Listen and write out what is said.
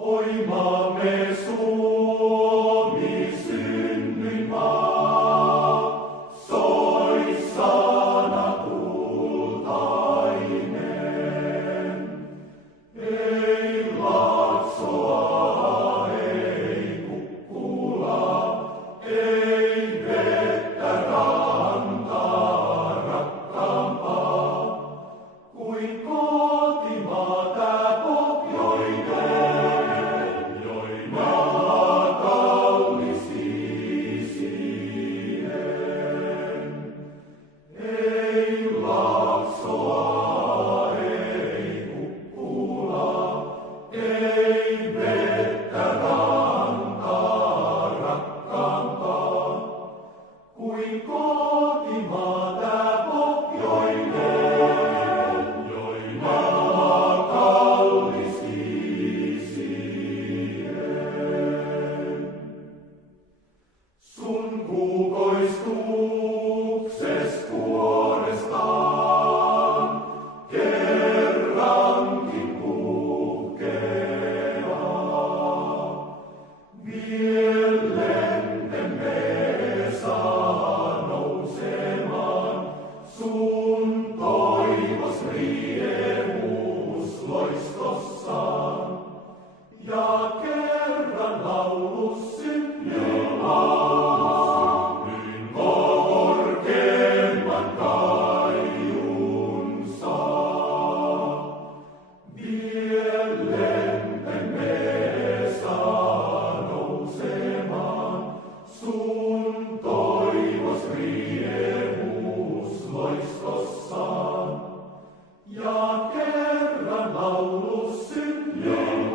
Oi maamme Suomi, synnyinmaa, soi sana kultainen. Ei Laaksoa, ei Kukkulaa, ei vettä rantaa rakkaampaa kuin kotimaa tää pohjoinen, maa kaunis isien. Ei Laaksoa, ei Kukkulaa, ei vettä rantaa rakkaampaa kuin kotimaa tää pohjoinen, maa kaunis isien. Sun kukoistukses kuorestaan kerrankin puhkeaa. Mielentemme saa nousemaan sun toivos riemus loistossaan. Ja kerran laulus synnyin korkeimman kaiun saa. Mielentemme saa nousemaan sun toivos riemus loistossaan. Ja kerran laulus synnyin